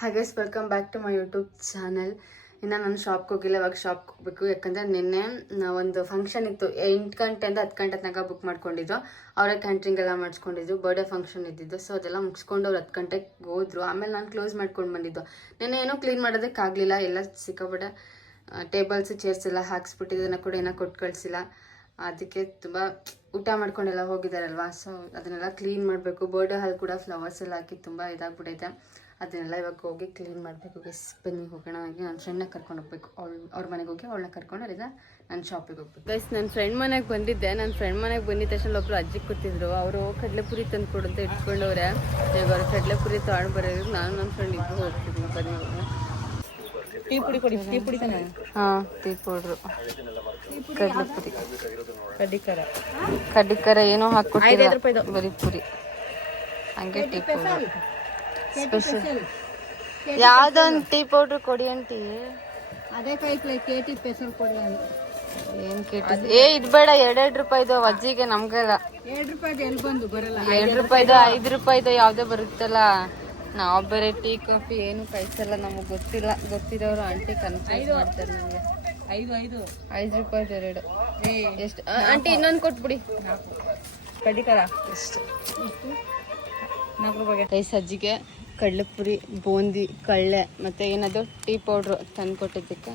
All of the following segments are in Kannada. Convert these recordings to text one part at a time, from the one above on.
Hi guys, welcome back to my YouTube channel. ಇನ್ನು ನಾನು ಶಾಪ್ಗೆ ಹೋಗಿಲ್ಲ, ಇವಾಗ ಶಾಪ್ಗೆ ಹೋಗಬೇಕು. ಯಾಕಂದರೆ ನಿನ್ನೆ ಒಂದು ಫಂಕ್ಷನ್ ಇತ್ತು. 8 ಗಂಟೆಯಿಂದ 10 ಗಂಟೆ ತನಕ ಬುಕ್ ಮಾಡ್ಕೊಂಡಿದ್ರು. ಅವರೇ ಕ್ಯಾಂಟ್ರಿಂಗ್ ಎಲ್ಲ ಮಾಡಿಸ್ಕೊಂಡಿದ್ರು. ಬರ್ಡೇ ಫಂಕ್ಷನ್ ಇದ್ದಿದ್ದು. ಸೊ ಅದೆಲ್ಲ ಮುಗಿಸ್ಕೊಂಡು ಅವ್ರು 10 ಗಂಟೆಗೆ ಹೋದ್ರು. ಆಮೇಲೆ ನಾನು ಕ್ಲೋಸ್ ಮಾಡ್ಕೊಂಡು ಬಂದಿದ್ದು. ನಿನ್ನೆ ಏನೂ ಕ್ಲೀನ್ ಮಾಡೋದಕ್ಕಾಗಲಿಲ್ಲ. ಎಲ್ಲ ಸಿಕ್ಕಾಬಿಟ್ಟೆ ಟೇಬಲ್ಸ್ ಚೇರ್ಸ್ ಎಲ್ಲ ಹಾಕ್ಸ್ಬಿಟ್ಟಿದ್ದನ್ನು ಕೂಡ ಏನೋ ಕೊಟ್ಟು ಕಳಿಸಿಲ್ಲ. ಅದಕ್ಕೆ ತುಂಬ ಊಟ ಮಾಡ್ಕೊಂಡೆಲ್ಲ ಹೋಗಿದ್ದಾರಲ್ವ. ಸೊ ಅದನ್ನೆಲ್ಲ ಕ್ಲೀನ್ ಮಾಡಬೇಕು. ಬರ್ಡೇ ಹಾಲ್ ಕೂಡ ಫ್ಲವರ್ಸ್ ಎಲ್ಲ ಹಾಕಿ ತುಂಬ ಇದಾಗ್ಬಿಟ್ಟೈತೆ. ಅದನ್ನೆಲ್ಲ ಇವಾಗ ಹೋಗಿ ಕ್ಲೀನ್ ಮಾಡಬೇಕು. ಬನ್ನಿ ಹೋಗೋಣ. ಹಾಗೆ ನನ್ನ ಫ್ರೆಂಡ್ನ ಕರ್ಕೊಂಡು ಹೋಗ್ಬೇಕು. ಅವ್ರ ಮನೆಗೆ ಹೋಗಿ ಅವಳನ್ನ ಕರ್ಕೊಂಡು ಅಲ್ಲಿಂದ ನಾನು ಶಾಪಿಗೆ ಹೋಗ್ಬೇಕು. ಗೈಸ್, ನನ್ನ ಫ್ರೆಂಡ್ ಮನೆಗೆ ಬಂದಿದ್ದೆ. ನನ್ನ ಫ್ರೆಂಡ್ ಮನೆಗೆ ಬಂದಿದ್ದ ತಕ್ಷಣ ಒಬ್ಬರು ಅಜ್ಜಿ ಕೂತಿದ್ರು. ಅವರು ಕಡಲೆಪುರಿ ತಂದು ಕೊಡು ಅಂತ ಇಟ್ಕೊಂಡವ್ರೆ. ಇವಾಗ ಅವ್ರು ಕಡಲೆಪುರಿ ತೊಗೊಂಡು ಬರೋದು ನಾನು ನನ್ನ ಫ್ರೆಂಡ್ ಇಬ್ಬರು ಹೋಗ್ತಿದ್ವಿ. ಬನ್ನಿ ಟೀ ಪುಡಿ ಕೊಡಿ. ಟೀ ಪುಡಿ ತಾನೆ? ಹಾಂ, ಟೀ ಪೌಡ್ರು, ಕಡಲೆಪುರಿ, ಕಡ್ಡಿಕರ ಏನೋ ಹಾಕ್ಕೊಟ್ಟಿಲ್ಲ, ಬರೀ ಪುರಿ. ಹಂಗೆ ಟೀ ಪೌಡ್ರು ಸ್ಪೆಷಲ್. ಯಾವ್ದೊಂದು ಟೀ ಪೌಡ್ರ್ ಕೊಡಿ ಆಂಟಿ. ಅದೇ ಕೇಟಿ ಸ್ಪೆಷಲ್ ಕೊಡಿ. ಏನ್ ಕೇಟಿ? ಇದ್ಬೇಡ, 2 ರೂಪಾಯಿದು ಅಜ್ಜಿಗೆ. ನಮ್ಗೆಲ್ಲ 2 ರೂಪಾಯಿದು ಎಲ್ಲಿ ಬಂದು ಬರಲ್ಲ. 2 ರೂಪಾಯಿದು 5 ರೂಪಾಯಿದು ಯಾವ್ದೇ ಬರುತ್ತಲ್ಲ. ನಾವು ಬೇರೆ ಟೀ ಕಾಫಿ ಏನು ಕಾಯಿಸಲ್ಲ. ನಮಗ್ ಗೊತ್ತಿಲ್ಲ. ಗೊತ್ತಿರೋರು ಆಂಟಿ ಕನ್ಫ್ಯೂಸ್ ಮಾಡ್ತಾರೆ ನಮ್ಗೆ. 5 ರೂಪಾಯಿದು 2 ಎಷ್ಟು ಆಂಟಿ? ಇನ್ನೊಂದು ಕೊಟ್ಬಿಡಿ. ಕಡ್ಡಿಕರ ಎಷ್ಟು? 4 ರೂಪಾಯಿಗೆ. ರೈಸ್ ಅಜ್ಜಿಗೆ ಕಡಲೆಪುರಿ, ಬೂಂದಿ, ಕಳ್ಳೆ ಮತ್ತೆ ಏನದು ಟೀ ಪೌಡ್ರು ತಂದು ಕೊಟ್ಟಿದ್ದಕ್ಕೆ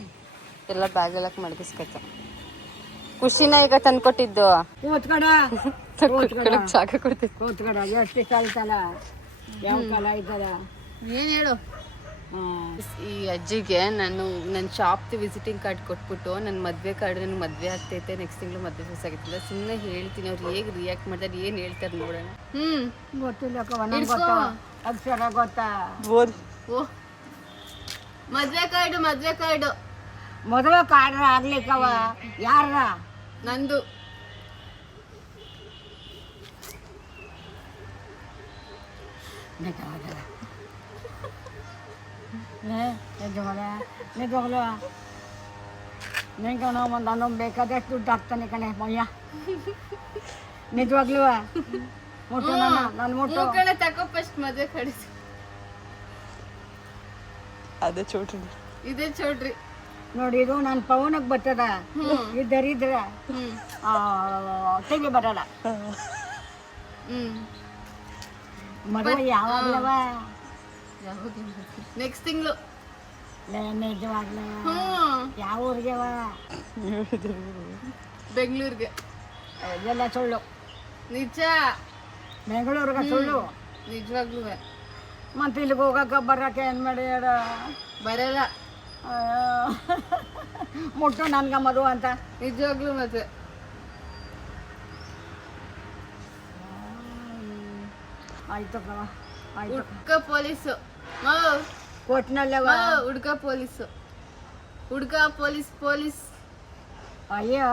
ಎಲ್ಲ ಬ್ಯಾಗೆಲ್ಲ ಮಡಗಿಸ್ಕೊತ. ಖುಷಿನ ಈಗ ತಂದು ಕೊಟ್ಟಿದ್ದು. ಜಾಗ ಕೊಡ್ತಿತ್ತು. ಎಷ್ಟು ಕಳ್ತಲ್ಲ, ಯಾವ ಕಾಲ ಐತಲ್ಲ. ಏನ್ ಹೇಳು. ಈ ಅಜ್ಜಿಗೆ ನಾನು ನನ್ನ ಶಾಪ್ದು ವಿಸಿಟಿಂಗ್ ಕಾರ್ಡ್ ಕೊಟ್ಬಿಟ್ಟು ನನ್ನ ಮದುವೆ ಕಾರ್ಡ್, ನನಗೆ ಮದುವೆ ಆಗ್ತೈತೆ, ನೆಕ್ಸ್ಟ್ ತಿಂಗಳು ಮದುವೆ ಫಿಕ್ಸ್ ಆಗಿತ್ತಿಲ್ಲ. ಸುಮ್ಮನೆ ಹೇಳ್ತೀನಿ, ಅವ್ರು ಹೇಗೆ ರಿಯಾಕ್ಟ್ ಮಾಡ್ತಾರೆ, ಏನು ಹೇಳ್ತಾರೆ ನೋಡೋಣ. ಗೊತ್ತಿಲ್ಲ ಅಕ್ಷರ ಗೊತ್ತಾ? ಓ, ಮದುವೆ ಕಾರ್ಡು ಮದುವೆ ಕಾರ್ಡ್ ಆಗ್ಲಿಕ್ಕವ. ಯಾರ? ನಂದು. ನಿಜವಾಗ್ಲು ನಿಂಗೆ ನಾನು ಬೇಕಾದಷ್ಟು ದುಡ್ಡು ಹಾಕ್ತಾನೆ ಕಣೆ ಮಯ್ಯ. ನಿಜವಾಗ್ಲೂ ಮುಟ್ಟು ನಾನು ಮುಟ್ಟು ತಗೋ ಫಸ್ಟ್ ಮದುವೆ ಕಳಿಸಿ. ಅದೇ ಚೋಟ್ರಿ, ಇದೇ ಚೋಟ್ರಿ ನೋಡಿ. ಇದು ನನ್ನ ಪವನಕ್ಕೆ ಬರ್ತದ. ಇದ್ದರಿದ್ರ ತೆಗಿ ಬರಲ್ಲ. ಮದುವೆ ಯಾವಾಗ್ಲವ? ನೆಕ್ಸ್ಟ್ ತಿಂಗಳು. ನಿಜವಾಗ್ಲ? ಯಾವ ಊರಿಗೆವ? ಬೆಂಗಳೂರಿಗೆ. ಎಲ್ಲ ಸುಳ್ಳು. ನಿಜ. ಬೆಂಗಳೂರಿಗೆ ಸುಳ್ಳು. ನಿಜವಾಗ್ಲೂ. ಮತ್ತೆ ಇಲ್ಲಿಗೆ ಹೋಗಕ್ಕ ಬರಕ್ಕೆ ಏನ್ ಮಾಡ್ಯಾರ? ಬರಲ್ಲ. ಮುಟ್ಟು ನನ್ಗ ಮದುವೆ ಅಂತ. ನಿಜವಾಗ್ಲೂ. ಮತ್ತೆ ಆಯ್ತು ಕವ, ಆಯ್ತು. ಹುಡ್ಕ ಪೊಲೀಸು ಕೊಟ್ನಲ್ಲವ. ಹುಡ್ಕ ಪೊಲೀಸ್. ಅಯ್ಯೋ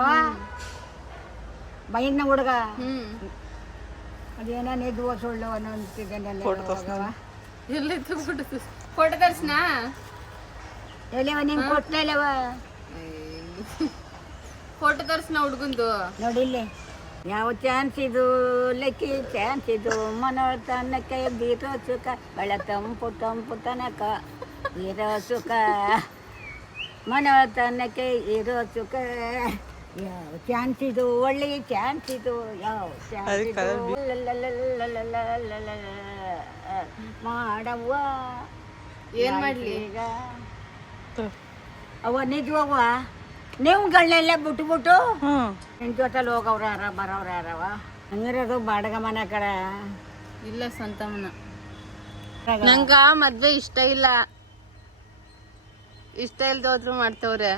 ಬೈನ ಹುಡುಗ. ಅದೇನ ನಿಜವ ಸುಳ್ಳು ಅನ್ನೋಂತಿದ್ದೇನೆ. ಎಲ್ಲಿತ್ತು ಫೋಟೋ ತರ್ಸ್ನಾ? ಎಲ್ಲಿವ ನಿಂಗೆ ಕೊಟ್ನಲ್ಲವ? ಫೋಟೋ ತರ್ಸ್ನಾ ಹುಡ್ಗಂದು? ನೋಡಿಲ್ಲಿ ಯಾವ ಚಾನ್ಸ್ ಇದು, ಲೆಕ್ಕಿ ಚಾನ್ಸ್ ಇದು. ಮನೋ ತನಕ ಬೀರೋ ಸುಖ, ಬಳ ತಂಪು ತನಕ ಇರೋ ಸುಖ. ಮನೋ ತನಕ ಇರೋ ಸುಖ. ಯಾವ ಚಾನ್ಸ್ ಇದು, ಒಳ್ಳೆ ಚಾನ್ಸ್ ಇದು. ಯಾವ ಚಾನ್ಸ್ ಇದು, ಮಾಡವ್ವ. ಏನ್ ಮಾಡ್ಲಿ ಈಗ? ಅವ ನಿಜವವ. ನೀವುಗಳನ್ನೆಲ್ಲ ಬಿಟ್ಬಿಟ್ಟು ನಿನ್ ಜೊತೆಲಿ ಹೋಗವ್ರ ಯಾರ ಬರೋವ್ರ ಯಾರವ? ಹಂಗಿರೋದು ಬಾಡಗ ಮನೆ ಕಡೆ. ಇಲ್ಲ, ಸ್ವಂತ ಮನ. ನಂಗ ಮದ್ವೆ ಇಷ್ಟ ಇಲ್ದೋದ್ರು ಮಾಡ್ತವ್ರೆ.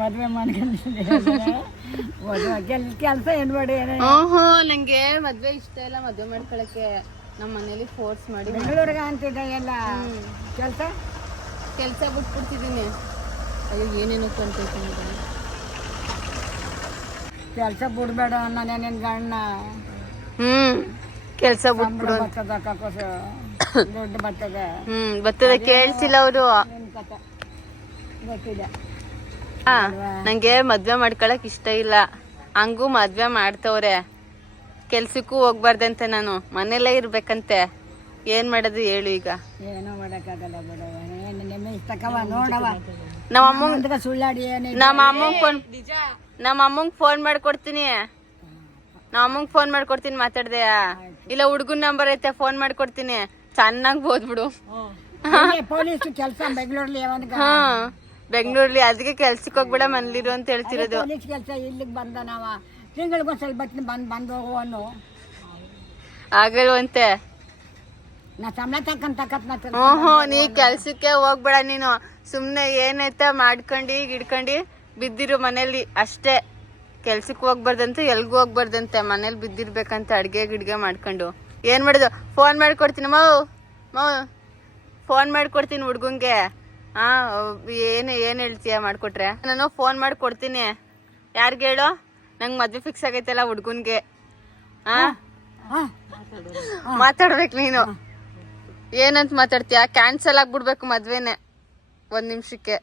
ಮದ್ವೆ ಮಾಡ್ಕೊಂಡಿದ್ದೆ ಕೆಲಸ ಏನ್ ಮಾಡಿ. ನಂಗೆ ಮದ್ವೆ ಇಷ್ಟ ಇಲ್ಲ. ಮದ್ವೆ ಮಾಡ್ಕೊಳಕ್ಕೆ ನಮ್ಮ ಮನೇಲಿ ಫೋರ್ಸ್ ಮಾಡಿ. ಬೆಂಗಳೂರಿಗೆ ಅಂತಿದ್ದೆ ಎಲ್ಲ ಕೆಲ್ಸ ಬಿಟ್ಬಿಡ್ತಿದ್ದೀನಿ. ಅಯ್ಯೋ, ಏನೇನು ಅನ್ಕೊಳ್ತೀನಿ. ಕೆಲಸ ಬಿಡ್ಬೇಡ ನಾನೇ ನಿನ್ ಗಣ್ಣ. ಕೆಲ್ಸ ಬಿಟ್ಬಿಡು. ಬರ್ತದ ಕಾಕೋಸ ದುಡ್ಡು ಬರ್ತದ. ಬರ್ತದ. ಕೇಳ್ಸಿಲ್ಲ ಅವರು. ಗೊತ್ತಿದೆ. ನಂಗೆ ಮದ್ವೆ ಮಾಡ್ಕೊಳಕ್ ಇಷ್ಟ ಇಲ್ಲ. ಹಂಗೂ ಮದ್ವೆ ಮಾಡ್ತವ್ರೆ. ಕೆಲ್ಸಕ್ಕೂ ಹೋಗ್ಬಾರ್ದಂತೆ, ನಾನು ಮನೆಯಲ್ಲೇ ಇರ್ಬೇಕಂತೆ. ಏನ್ ಮಾಡೋದು ಹೇಳು ಈಗ. ಏನೋ ಮಾಡಕ್ಕಾಗಲ್ಲ ಬಿಡ, ಏನು ನಿಮ್ಮ ಇಷ್ಟಕ್ಕವ ನೋಡವ. ನಮ್ಮ ಅಮ್ಮಂಗ್ ಸುಳ್ಳಾಡಿ ಏನು ನಮ್ಮ ಅಮ್ಮಂಗ್ ಫೋನ್ ಮಾಡ್ಕೊಡ್ತೀನಿ. ನಮ್ಮ ಅಮ್ಮಂಗ್ ಫೋನ್ ಮಾಡ್ಕೊಡ್ತೀನಿ, ಮಾತಾಡ್ದೆಯಾ? ಇಲ್ಲ ಹುಡ್ಗನ್ ನಂಬರ್ ಐತೆ, ಫೋನ್ ಮಾಡ್ಕೊಡ್ತೀನಿ, ಚೆನ್ನಾಗ್ ಬೋದ್ಬಿಡು. ಪೊಲೀಸ್ ಕೆಲಸ ಬೆಂಗಳೂರಲ್ಲಿ ಹಾ ಬೆಂಗಳೂರಲ್ಲಿ, ಅದಕ್ಕೆ ಕೆಲ್ಸಕ್ಕೆ ಹೋಗ್ಬೇಡ ಮನ್ಲಿರು ಅಂತ ಹೇಳ್ತಿರೋದು. ಪೊಲೀಸ್ ಕೆಲಸ ಇಲ್ಲಿಗೆ ಬಂದ ನಾವ ತಿಂಗಳಿಗೊಂದ್ ಸ್ವಲ್ಪ ಬಂದು ಹೋಗುವನು ಆಗಲ್ವಂತೆ. ನಾ ಸಂಬಳ ತಕ್ಕಂತ ನೀ ಕೆಲ್ಸಕ್ಕೆ ಹೋಗ್ಬೇಡ ನೀನು, ಸುಮ್ನೆ ಏನೈತ ಮಾಡ್ಕೊಂಡಿ ಗಿಡ್ಕೊಂಡಿ ಬಿದ್ದಿರು ಮನೇಲಿ ಅಷ್ಟೇ. ಕೆಲ್ಸಕ್ಕೆ ಹೋಗ್ಬಾರ್ದಂತೆ, ಎಲ್ಗೂ ಹೋಗ್ಬಾರ್ದಂತೆ, ಮನೇಲಿ ಬಿದ್ದಿರ್ಬೇಕಂತ ಅಡ್ಗೆ ಗಿಡ್ಗೆ ಮಾಡ್ಕೊಂಡು. ಏನ್ ಮಾಡುದು? ಫೋನ್ ಮಾಡ್ಕೊಡ್ತೀನಿ ಫೋನ್ ಮಾಡ್ಕೊಡ್ತೀನಿ ಹುಡ್ಗಂಗೆ. ಏನ್ ಹೇಳ್ತೀಯ ಮಾಡ್ಕೊಟ್ರೆ? ನಾನು ಫೋನ್ ಮಾಡ್ಕೊಡ್ತೀನಿ. ಯಾರ್ಗೆ ಹೇಳು? ನಂಗೆ ಮದ್ವೆ ಫಿಕ್ಸ್ ಆಗೈತಲ್ಲ ಹುಡ್ಗನ್ಗೆ. ಮಾತಾಡ್ಬೇಕು ನೀನು. ಏನಂತ ಮಾತಾಡ್ತೀಯ? ಕ್ಯಾನ್ಸಲ್ ಆಗ್ಬಿಡ್ಬೇಕು ಮದ್ವೆನೆ 1 ನಿಮಿಷಕ್ಕೆ,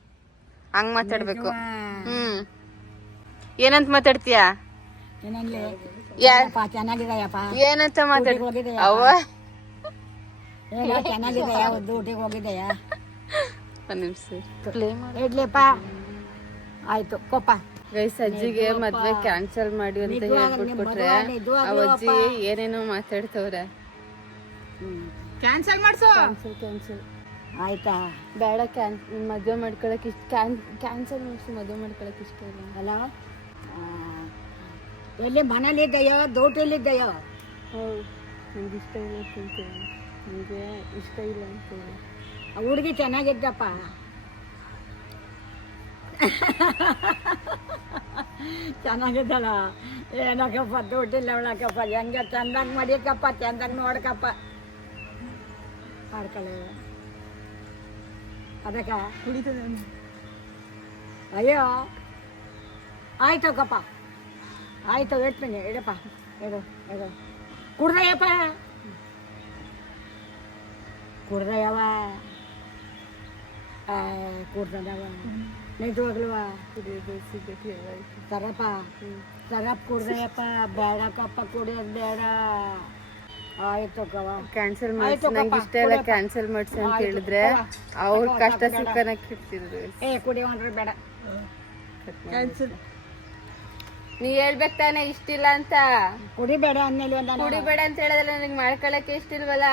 ಹಂಗ್ ಮಾತಾಡ್ಬೇಕು. ಏನಂತ ಮಾತಾಡ್ತೀಯ? ಏನಂತ ಮಾತಾಡ್ತೀಯ? ಅವ್ವ ಚೆನ್ನಾಗಿದೆಯಾ? ಡ್ಯೂಟಿಗೆ ಹೋಗಿದೆಯಾ? 1 ನಿಮಿಷ ಇಡ್ಲಿಪ್ಪ, ಆಯ್ತು ಕೋಪ. ಗೈಸ್, ಅಜ್ಜಿಗೆ ಮದ್ವೆ ಕ್ಯಾನ್ಸಲ್ ಮಾಡಿ ಅಂತ ಹೇಳ್ಬಿಟ್ಕೊಟ್ರೆ ಅಜ್ಜಿ ಏನೇನೋ ಮಾತಾಡ್ತವ್ರೆ. ಕ್ಯಾನ್ಸಲ್ ಮಾಡ್ಸು. ಕ್ಯಾನ್ಸಲ್ ಆಯ್ತಾ? ಬೇಡ, ಮದ್ವೆ ಮಾಡ್ಕೊಳಕ್ ಇಷ್ಟ. ಕ್ಯಾನ್ಸಲ್ ಮಾಡ್ಸು, ಮದ್ವೆ ಮಾಡ್ಕೊಳಕ್ ಇಷ್ಟ ಇಲ್ಲ ಅಲ್ಲ. ಎಲ್ಲಿ ಮನೇಲಿದ್ದೆಯೋ ಡ್ಯೂಟಿಲಿದ್ದೆಯೋ? ಹೌದು, ನಂಗೆ ಇಷ್ಟ ಇಲ್ಲ ಅಂತೇಳಿ, ನನಗೆ ಇಷ್ಟ ಇಲ್ಲ ಅಂತೇಳಿ. ಆ ಹುಡುಗಿ ಚೆನ್ನಾಗಿದ್ದಪ್ಪ. ಚೆನ್ನಾಗಿದ್ದಲ್ಲ. ಏನಕ್ಕಪ್ಪ ದುಡ್ಡಿಲ್ಲ ಅವಳಕ್ಕಪ್ಪ, ಹೆಂಗೆ ಚಂದಾಗಿ ಮಡಿಯಕ್ಕಪ್ಪ, ಚಂದಾಗಿ ನೋಡಕಪ್ಪ ಮಾಡ್ಕೊಳ್ಳಿ. ಅದಕ್ಕೆ ಕುಡಿತದೆ. ಅಯ್ಯೋ ಆಯ್ತಕ್ಕಪ್ಪ, ಆಯ್ತು ಹೇಳ್ತೀನಿ. ಇಡಪ್ಪ, ಇಡು ಇಡು. ಕುಡ್ದಯ್ಯಪ್ಪ, ಕುಡ್ದಯ್ಯವ, ಕುಡ್ದವ ನಿಜವಾಗ್ಲವ. ಸರಪ್ಪ ಸರಪ್ ಕುಡ್ದಯ್ಯಪ್ಪ, ಬೇಡಕ್ಕಪ್ಪ, ಕುಡಿಯೋದು ಬೇಡ. ಆಯ್ತು ಕ್ಯಾನ್ಸಲ್ ಮಾಡ್ಸಿ, ನಂಗೆ ಇಷ್ಟ ಇಲ್ಲ ಕ್ಯಾನ್ಸಲ್ ಮಾಡ್ಸಿ ಅಂತ ಹೇಳಿದ್ರೆ ಅವ್ರ ಕಷ್ಟ ಸುಖನ ಕಿಡ್ತಿದ್ರು. ಕುಡಿಯೋನ್ರಿ ಬೇಡ, ಕ್ಯಾನ್ಸಲ್. ನೀ ಹೇಳ್ಬೇಕು ತಾನೆ ಇಷ್ಟ ಇಲ್ಲ ಅಂತ. ಕುಡಿಬೇಡ ಅನ್ನಲಿ, ಕುಡಿಬೇಡ ಅಂತ ಹೇಳೋದಲ್ಲ, ನನಗೆ ಮಾಡ್ಕೊಳಕ್ಕೆ ಇಷ್ಟ ಇಲ್ವಲ್ಲ.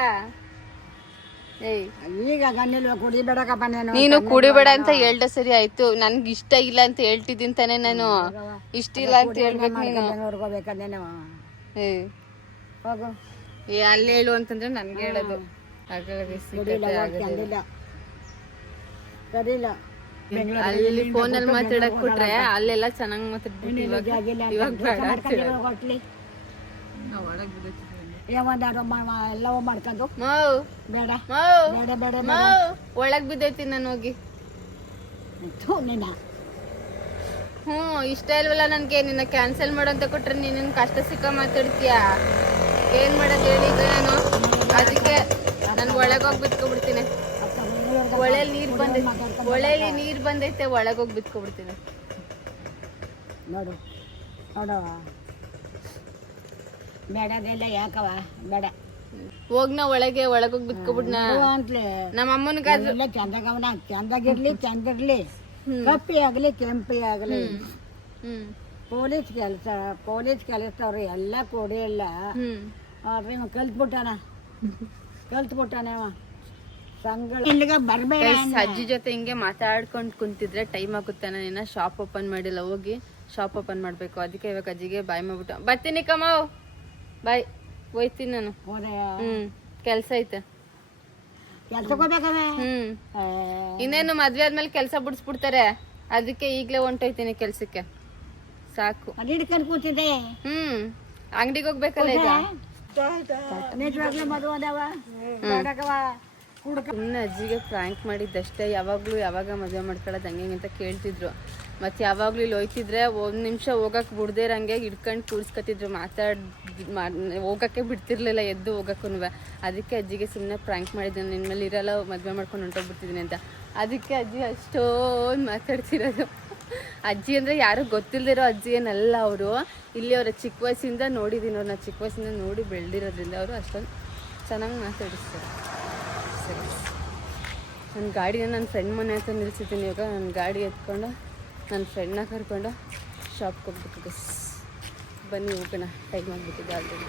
ಈಗ ಗಣ್ಣಿಲ್ವ ಕುಡಿಬೇಡಕ್ಕಪ್ಪ. ನೀನು ಕುಡಿಬೇಡ ಅಂತ ಹೇಳ್ದ ಸರಿ ಆಯ್ತು, ನನ್ಗೆ ಇಷ್ಟ ಇಲ್ಲ ಅಂತ ಹೇಳ್ತಿದ್ದೀನಿ ತಾನೆ ನಾನು. ಇಷ್ಟ ಇಲ್ಲ ಅಂತ ಹೇಳ್ಬೇಕು ನೀನು. ನೋಡ್ಕೋಬೇಕಂದೇನು ಹೋಗು. ಅಲ್ಲಿ ಹೇಳು ಅಂತಂದ್ರೆ ನನ್ಗೆ ಹೇಳೋದು ಸರಿಲ್ಲ. ಅಲ್ಲಿ ಫೋನಲ್ಲಿ ಮಾತಾಡಕ್ ಕೊಟ್ರೆ ಅಲ್ಲೆಲ್ಲ ಚೆನ್ನಾಗಿ ಮಾತಾಡ್ಬಿಟ್ಟು ಇವಾಗ ಎಲ್ಲವೂ ಮಾಡ್ಕೊಂಡು ಬೇಡ ಬೇಡ ಬೇಡ ಒಳಗ್ ಬಿದ್ದೈತಿ ನಾನು ಹೋಗಿ. ನಿನ್ನ ಇಷ್ಟ ಇಲ್ವಲ್ಲ ನನ್ಗೆ. ನಿನ್ನ ಕ್ಯಾನ್ಸಲ್ ಮಾಡಂತ ಕೊಟ್ರೆ ನೀನ್ ಕಷ್ಟ ಸಿಕ್ಕ ಮಾತಾಡ್ತೀಯ. ಏನ್ ಮಾಡೋದು ಹೇಳಿ ನಾನು? ಅದಕ್ಕೆ ನಾನು ಒಳಗೋಗಿ ಬಿತ್ಕೊಬಿಡ್ತೀನಿ. ಒಳೆಲಿ ನೀರ್ ಬಂದೈತೆ, ಒಳಗೋಗಿ ಬಿತ್ಕೊಬಿಡ್ತೀನಿ. ನೋಡು ನೋಡವ, ಬೇಡದೆಲ್ಲ ಯಾಕವ ಬೇಡ. ಹೋಗ್ನ ಒಳಗೋಗಿ ಬಿತ್ಕೊಬಿಡ್ನ ಅಂತಲೇ. ನಮ್ಮ ಅಮ್ಮನಿಗಾದ್ರು ಚಂದಾಗವನ, ಚಂದಾಗಿರ್ಲಿ ಚಂದಿರ್ಲಿ, ಕಪ್ಪಿ ಆಗಲಿ ಕೆಂಪಿ ಆಗಲಿ. ಪೊಲೀಸ್ ಕೆಲಸದವ್ರು ಎಲ್ಲ ಕೊಡಿಯಲ್ಲ. ಆದ್ರೆ ಇವ ಕಲ್ತ್ಬಿಟ್ಟಾನೆ ಅವ. ಇಲ್ಲಿಗೆ ಬರ್ಬೇಡ. ಅಜ್ಜಿ ಜೊತೆ ಹಿಂಗೆ ಮಾತಾಡ್ಕೊಂಡು ಕುಂತಿದ್ರೆ ಟೈಮ್ ಆಗುತ್ತೆ. ನಾನು ಶಾಪ್ ಓಪನ್ ಮಾಡಿಲ್ಲ, ಹೋಗಿ ಶಾಪ್ ಓಪನ್ ಮಾಡ್ಬೇಕು. ಅದಕ್ಕೆ ಇವಾಗ ಅಜ್ಜಿಗೆ ಬಾಯ್ ಮಾಡ್ಬಿಟ್ಟು ಬರ್ತೀನಿ ಕಮಾವ್, ಬಾಯ್, ಹೋಯ್ತೀನಿ ನಾನು. ಕೆಲ್ಸ ಐತೆ, ಕೆಲ್ಸಕ್ಕೆ ಹೋಗ್ಬೇಕವೆ. ಇನ್ನೇನು ಮದ್ವೆ ಆದ್ಮೇಲೆ ಕೆಲ್ಸ ಬಿಡಿಸ್ಬಿಡ್ತಾರೆ. ಅದಕ್ಕೆ ಈಗ್ಲೇ ಹೊಂಟೋಯ್ತೀನಿ ಕೆಲ್ಸಕ್ಕೆ, ಸಾಕು. ಹಿಡ್ಕೊಂಡು ಕೂತಿದ್ದೆ. ಅಂಗಡಿಗೆ ಹೋಗ್ಬೇಕಲ್ಲ ಈಗ. ನಿಜವಾಗ್ಲೂ ಮದುವೆ ಅದಾವ. ಸುಮ್ಮನೆ ಅಜ್ಜಿಗೆ ಫ್ರಾಂಕ್ ಮಾಡಿದ್ದಷ್ಟೇ. ಯಾವಾಗ ಮದುವೆ ಮಾಡ್ಕೊಳ್ಳೋದು ಹಂಗೆ ಅಂತ ಕೇಳ್ತಿದ್ರು. ಮತ್ತು ಯಾವಾಗಲೂ ಇಲ್ಲಿ ಹೋಯ್ತಿದ್ರೆ 1 ನಿಮಿಷ ಹೋಗಕ್ಕೆ ಬಿಡದೇ ಇರಂಗೆ ಹಿಡ್ಕೊಂಡು ಕೂರಿಸ್ಕೊತಿದ್ರು. ಹೋಗೋಕ್ಕೆ ಬಿಡ್ತಿರ್ಲಿಲ್ಲ, ಎದ್ದು ಹೋಗೋಕ್ಕೂ. ಅದಕ್ಕೆ ಅಜ್ಜಿಗೆ ಸುಮ್ಮನೆ ಫ್ರಾಂಕ್ ಮಾಡಿದ್ದೆ, ನಿನ್ನ ಮೇಲೆ ಇರಲ್ಲ, ಮದುವೆ ಮಾಡ್ಕೊಂಡು ಹೊಂಟೋಗ್ಬಿಡ್ತಿದ್ದೀನಿ ಅಂತ. ಅದಕ್ಕೆ ಅಜ್ಜಿ ಅಷ್ಟೊಂದು ಮಾತಾಡ್ತಿರೋದು. ಅಜ್ಜಿ ಅಂದರೆ ಯಾರು ಗೊತ್ತಿಲ್ಲದಿರೋ ಅಜ್ಜಿ ಏನಲ್ಲ ಅವರು. ಇಲ್ಲಿ ಅವರ ಚಿಕ್ಕ ವಯಸ್ಸಿಂದ ನೋಡಿದ್ದೀನಿ, ಅವ್ರನ್ನ ಚಿಕ್ಕ ವಯಸ್ಸಿಂದ ನೋಡಿ ಬೆಳೆದಿರೋದ್ರಿಂದ ಅವರು ಅಷ್ಟೊಂದು ಚೆನ್ನಾಗಿ ಮಾತಾಡಿಸ್ತಾರೆ. ಸರಿ, ನನ್ನ ಗಾಡಿನ ನನ್ನ ಫ್ರೆಂಡ್ ಮನೆ ಹತ್ರ ನಿಲ್ಸಿದ್ದೀನಿ. ಇವಾಗ ನನ್ನ ಗಾಡಿ ಎತ್ಕೊಂಡು ನನ್ನ ಫ್ರೆಂಡ್ನ ಕರ್ಕೊಂಡು ಶಾಪ್ಗೆ ಹೋಗ್ಬೇಕು ಗಸ್. ಬನ್ನಿ ಹೋಗೋಣ, ಟೈಮ್ ಆಗಿಬಿಟ್ಟಿದೆ ಆಲ್ರೆಡಿ.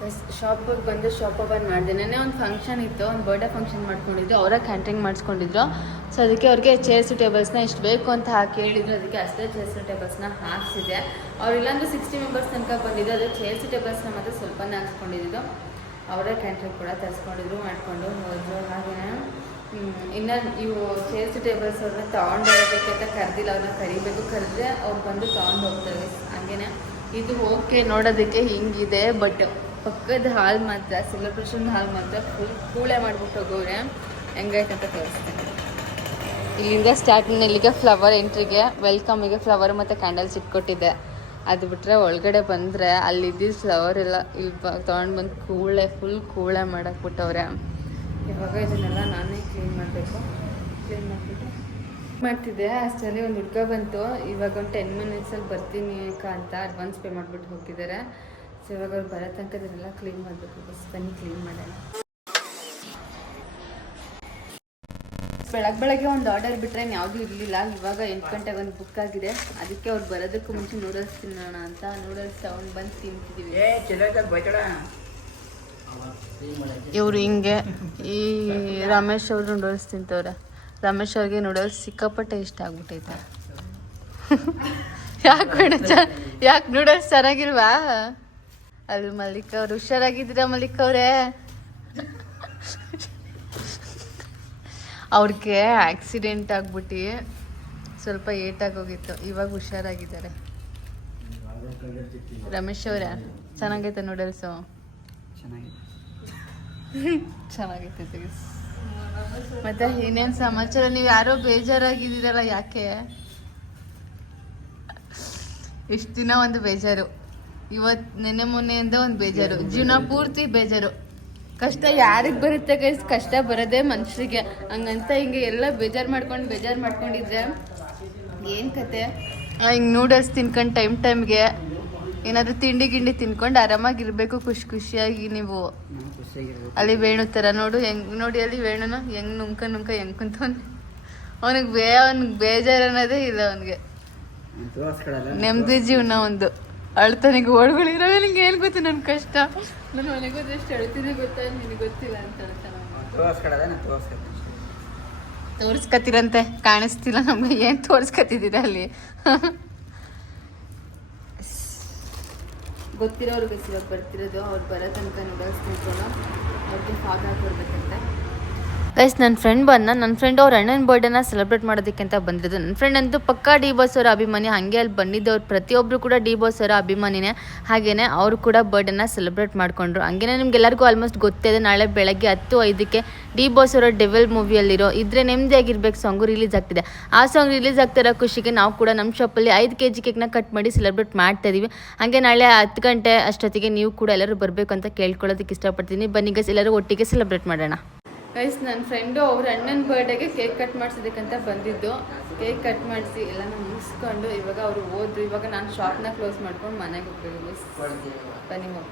ಗಸ್ ಶಾಪಿಗೆ ಬಂದು ಶಾಪ್ ಓಪನ್ ಮಾಡಿದೆ. ನೆನ್ನೆ ಒಂದು ಫಂಕ್ಷನ್ ಇತ್ತು, ಒಂದು ಬರ್ಡೇ ಫಂಕ್ಷನ್ ಮಾಡ್ಕೊಂಡಿದ್ರು. ಅವರ ಕ್ಯಾಂಟ್ರಿಂಗ್ ಮಾಡಿಸ್ಕೊಂಡಿದ್ರು. ಸೊ ಅದಕ್ಕೆ ಅವ್ರಿಗೆ ಚೇರ್ಸು ಟೇಬಲ್ಸ್ನ ಎಷ್ಟು ಬೇಕು ಅಂತ ಹಾಕಿ ಹೇಳಿದ್ರು. ಅದಕ್ಕೆ ಅಷ್ಟೇ ಚೇರ್ಸು ಟೇಬಲ್ಸ್ನ ಹಾಕ್ಸಿದೆ. ಅವ್ರು ಇಲ್ಲಾಂದ್ರೆ 60 ಮೆಂಬರ್ಸ್ ತನಕ ಬಂದಿದ್ದು. ಅದು ಚೇರ್ಸು ಟೇಬಲ್ಸ್ನ ಮಾತ್ರ ಸ್ವಲ್ಪನೇ ಹಾಕ್ಸ್ಕೊಂಡಿದ್ದು. ಅವರೇ ಕ್ಯಾಂಟ್ರಿಂಗ್ ಕೂಡ ತರಿಸ್ಕೊಂಡಿದ್ರು, ಮಾಡಿಕೊಂಡು ಹೋದ್ರು. ಹಾಗೆಯೇ ಇನ್ನು ಇವು ಚೇರ್ಸು ಟೇಬಲ್ಸ್ ಅವ್ರನ್ನ ತೊಗೊಂಡು ಹೋಗೋದಕ್ಕೆ ಅಂತ ಕರೆದಿಲ್ಲ. ಅವ್ರನ್ನ ಕರಿಬೇಕು, ಕರೆದ್ರೆ ಅವ್ರು ಬಂದು ತೊಗೊಂಡು ಹೋಗ್ತಾರೆ. ಹಾಗೆಯೇ ಇದು ಓಕೆ ನೋಡೋದಕ್ಕೆ ಹಿಂಗಿದೆ. ಬಟ್ ಪಕ್ಕದ ಹಾಲ್ ಮಾತ್ರ, ಸೆಲೆಬ್ರೇಷನ್ ಹಾಲ್ ಮಾತ್ರ ಫುಲ್ ಕೂಳೆ ಮಾಡ್ಬಿಟ್ಟು ಹೋಗೋರೆ. ಹೆಂಗೈತಂತ ತೋರಿಸ್ತೀನಿ. ಇಲ್ಲಿಂದ ಸ್ಟಾರ್ಟಿಂಗ್ ಇಲ್ಲಿಗೆ ಫ್ಲವರ್ ಎಂಟ್ರಿಗೆ ವೆಲ್ಕಮಿಗೆ ಫ್ಲವರ್ ಮತ್ತು ಕ್ಯಾಂಡಲ್ಸ್ ಇಟ್ಕೊಟ್ಟಿದ್ದೆ. ಅದು ಬಿಟ್ಟರೆ ಒಳಗಡೆ ಬಂದರೆ ಅಲ್ಲಿದ್ದಿದ್ದು ಫ್ಲವರ್ ಎಲ್ಲ ಇವಾಗ ತೊಗೊಂಡು ಬಂದು ಫುಲ್ ಕೂಳೆ ಮಾಡಾಕ್ಬಿಟ್ಟವ್ರೆ. ಇವಾಗ ಇದನ್ನೆಲ್ಲ ನಾನೇ ಕ್ಲೀನ್ ಮಾಡಬೇಕು. ಕ್ಲೀನ್ ಮಾಡಿಬಿಟ್ಟು ಮಾಡ್ತಿದ್ದೆ. ಅಷ್ಟರಲ್ಲಿ ಒಂದು ಹುಡುಗ ಬಂತು. ಇವಾಗ ಒಂದು 10 ಮಿನಿಟ್ಸಲ್ಲಿ ಬರ್ತೀನಿ ಅಕ್ಕ ಅಂತ ಅಡ್ವಾನ್ಸ್ ಪೇ ಮಾಡಿಬಿಟ್ಟು ಹೋಗಿದ್ದಾರೆ. ಸೊ ಇವಾಗ ಅವ್ರು ಬರೋ ತನಕ ಇದನ್ನೆಲ್ಲ ಕ್ಲೀನ್ ಮಾಡಬೇಕು. ಬಸ್ ಬನ್ನಿ ಕ್ಲೀನ್ ಮಾಡೋಣ. ಬೆಳಗ್ಗೆ ಒಂದು ಆರ್ಡರ್ ಬಿಟ್ಟರೆ ಯಾವುದೂ ಇರಲಿಲ್ಲ. ಇವಾಗ 8 ಗಂಟೆಗೆ ಒಂದು ಬುಕ್ ಆಗಿದೆ. ಅದಕ್ಕೆ ಅವ್ರು ಬರೋದಕ್ಕೂ ಮುಂಚೆ ನೂಡಲ್ಸ್ ತಿನ್ನೋಣ ಅಂತ ನೂಡಲ್ಸ್ ತಗೊಂಡು ಬಂದು ತಿಂತಿದ್ದೀವಿ. ಇವರು ಹಿಂಗೆ ಈ ರಮೇಶ್ ಅವರು ನೂಡಲ್ಸ್ ತಿಂತವ್ರೆ. ರಮೇಶ್ ಅವ್ರಿಗೆ ನೂಡಲ್ಸ್ ಸಿಕ್ಕಾಪಟ್ಟೆ ಇಷ್ಟ ಆಗ್ಬಿಟ್ಟೈತೆ. ಯಾಕೆ ನೂಡಲ್ಸ್ ಚೆನ್ನಾಗಿಲ್ವಾ? ಅದು ಮಲ್ಲಿಕ ಅವ್ರು ಹುಷಾರಾಗಿದ್ದೀರಾ ಮಲ್ಲಿಕ ಅವರೇ? ಅವ್ರಿಗೆ ಆಕ್ಸಿಡೆಂಟ್ ಆಗ್ಬಿಟ್ಟು ಸ್ವಲ್ಪ ಏಟಾಗೋಗಿತ್ತು. ಇವಾಗ ಹುಷಾರಾಗಿದ್ದಾರೆ. ರಮೇಶ್ ಅವರೇ ಚೆನ್ನಾಗೈತೆ ನೂಡಲ್ಸು? ಚೆನ್ನಾಗೈತೆ. ಮತ್ತೆ ಇನ್ನೇನು ಸಮಾಚಾರ? ನೀವು ಯಾರೋ ಬೇಜಾರಾಗಿದ್ದೀರಲ್ಲ, ಯಾಕೆ? ಇಷ್ಟು ದಿನ ಒಂದು ಬೇಜಾರು, ಇವತ್ತು ನೆನ್ನೆ ಮೊನ್ನೆಯಿಂದ ಒಂದು ಬೇಜಾರು, ಜೀವನ ಪೂರ್ತಿ ಬೇಜಾರು. ಕಷ್ಟ ಯಾರಿಗೆ ಬರುತ್ತೆ ಗೈಸ್? ಕಷ್ಟ ಬರೋದೇ ಮನುಷ್ಯರಿಗೆ. ಹಂಗಂತ ಹಿಂಗೆ ಎಲ್ಲ ಬೇಜಾರು ಮಾಡ್ಕೊಂಡಿದ್ರೆ ಏನು ಕತೆ? ಹಿಂಗೆ ನೂಡಲ್ಸ್ ತಿನ್ಕೊಂಡು ಟೈಮ್ಗೆ ಏನಾದರೂ ತಿಂಡಿ ತಿನ್ಕೊಂಡು ಆರಾಮಾಗಿರ್ಬೇಕು, ಖುಷಿಯಾಗಿ. ನೀವು ಅಲ್ಲಿ ವೇಣು ಥರ ನೋಡಿ ಅಲ್ಲಿ ವೇಣುನ ಹೆಂಗೆ ನುಂಕ ಹೆಂಗೆ ಕುಂತವನು. ಅವ್ನಿಗೆ ಬೇಜಾರು ಅನ್ನೋದೇ ಇಲ್ಲ. ಅವನಿಗೆ ನೆಮ್ಮದಿ ಜೀವನ ಒಂದು. ಅಳ್ತಾನಿಗೆ ಓಡ್ಗಳಿರೋ ನಿಂಗೆ ಏನು ಗೊತ್ತು ನನ್ನ ಕಷ್ಟ. ನನ್ನ ಮನೆಗೆ ಹೋದ್ರೆ ಎಷ್ಟು ಅಳ್ತಿದೆ ಗೊತ್ತಾ? ನಿನಗೆ ಗೊತ್ತಿಲ್ಲ ಅಂತ ತೋರಿಸ್ಕತ್ತಿರಂತೆ. ಕಾಣಿಸ್ತಿಲ್ಲ ನಮ್ಗೆ. ಏನು ತೋರಿಸ್ಕತ್ತಿದ್ದೀರ ಅಲ್ಲಿ? ಗೊತ್ತಿರೋರು ಇವಾಗ ಬರ್ತಿರೋದು. ಅವ್ರು ಬರೋ ತನಕ ನೂಡಲ್ಸ್ ತಿನ್ಕೊಂಡು ಅವ್ರಿಗೆ ಫಾಗ್ ಹಾಕೊಡ್ಬೇಕಂತೆ. ಗೈಸ್ ನನ್ನ ಫ್ರೆಂಡ್ ನನ್ನ ಫ್ರೆಂಡ್ ಅವ್ರ ಅಣ್ಣನ ಬರ್ಡೇನ ಸೆಲೆಬ್ರೇಟ್ ಮಾಡೋದಕ್ಕೆ ಅಂತ ಬಂದಿರೋದು. ನನ್ನ ಫ್ರೆಂಡ್ ಅಂತೂ ಪಕ್ಕಾ ಡಿ ಬಾಸ್ ಅವರ ಅಭಿಮಾನಿ. ಹಾಗೆ ಅಲ್ಲಿ ಬಂದಿದ್ದವ್ರು ಪ್ರತಿಯೊಬ್ಬರು ಕೂಡ ಡಿ ಬಾಸ್ ಅವರ ಅಭಿಮಾನಿನೇ. ಹಾಗೆಯೇ ಅವರು ಕೂಡ ಬರ್ಡೇನ ಸೆಲೆಬ್ರೇಟ್ ಮಾಡಿಕೊಂಡ್ರು. ಹಾಗೆಯೇ ನಿಮ್ಗೆಲ್ಲರಿಗೂ ಆಲ್ಮೋಸ್ಟ್ ಗೊತ್ತೇ ಇದೆ, ನಾಳೆ ಬೆಳಗ್ಗೆ 10:05 ಡಿ ಬಾಸ್ ಅವರ ಡೆವಿಲ್ ಮೂವಿಯಲ್ಲಿರೋ ಇದ್ರೆ ನೆಮ್ಮದಿಯಾಗಿರ್ಬೇಕು ಸಾಂಗು ರಿಲೀಸ್ ಆಗ್ತಿದೆ. ಆ ಸಾಂಗ್ ರಿಲೀಸ್ ಆಗ್ತಿರೋ ಖುಷಿಗೆ ನಾವು ಕೂಡ ನಮ್ಮ ಶಾಪಲ್ಲಿ 5 kg ಕೇಕ್ನ ಕಟ್ ಮಾಡಿ ಸೆಲೆಬ್ರೇಟ್ ಮಾಡ್ತಾ ಇದೀವಿ. ಹಾಗೆ ನಾಳೆ 10 ಗಂಟೆ ಅಷ್ಟೊತ್ತಿಗೆ ನೀವು ಕೂಡ ಎಲ್ಲರೂ ಬರಬೇಕು ಅಂತ ಕೇಳ್ಕೊಳ್ಳೋದಕ್ಕೆ ಇಷ್ಟಪಡ್ತೀನಿ. ಬನ್ನಿ ಗೈಸ್, ಎಲ್ಲರೂ ಒಟ್ಟಿಗೆ ಸೆಲೆಬ್ರೇಟ್ ಮಾಡೋಣ. ಗೈಸ್ ನನ್ನ ಫ್ರೆಂಡು ಅವ್ರ ಅಣ್ಣನ ಬರ್ಡೇಗೆ ಕೇಕ್ ಕಟ್ ಮಾಡಿಸೋದಕ್ಕಂತ ಬಂದಿದ್ದು. ಕೇಕ್ ಕಟ್ ಮಾಡಿಸಿ ಎಲ್ಲನೂ ಮುಗಿಸ್ಕೊಂಡು ಇವಾಗ ಅವರು ಹೋದ್ರು. ಇವಾಗ ನಾನು ಶಾಪ್ನ ಕ್ಲೋಸ್ ಮಾಡ್ಕೊಂಡು ಮನೆಗೆ ಹೋಗ್ಬೇಕು. ಬನ್ನಿ ಹೋಗಿ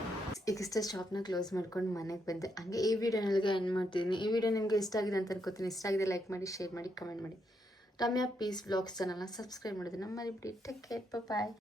ಈಗಿಷ್ಟೇ ಶಾಪ್ನ ಕ್ಲೋಸ್ ಮಾಡ್ಕೊಂಡು ಮನೆಗೆ ಬಂದೆ. ಹಾಗೆ ಈ ವಿಡಿಯೋನಲ್ಲಿಗೆ ಎಂಡ್ ಮಾಡ್ತಿದ್ದೀನಿ. ಈ ವಿಡಿಯೋ ನಿಮಗೆ ಇಷ್ಟ ಆಗಿದೆ ಅಂತ ಅನ್ಕೋತೀನಿ. ಇಷ್ಟ ಆಗಿದೆ ಲೈಕ್ ಮಾಡಿ, ಶೇರ್ ಮಾಡಿ, ಕಮೆಂಟ್ ಮಾಡಿ. ರಮ್ಯಾ ಪೀಸ್ ವ್ಲಾಗ್ಸ್ ಚಾನಲ್ನ ಸಬ್ಸ್ಕ್ರೈಬ್ ಮಾಡಿದ್ರೆ ನಮ್ಮ ಮರಿಬಿಡಿ. ಟೇಕ್ ಕೇರ್, ಬಾಯ್.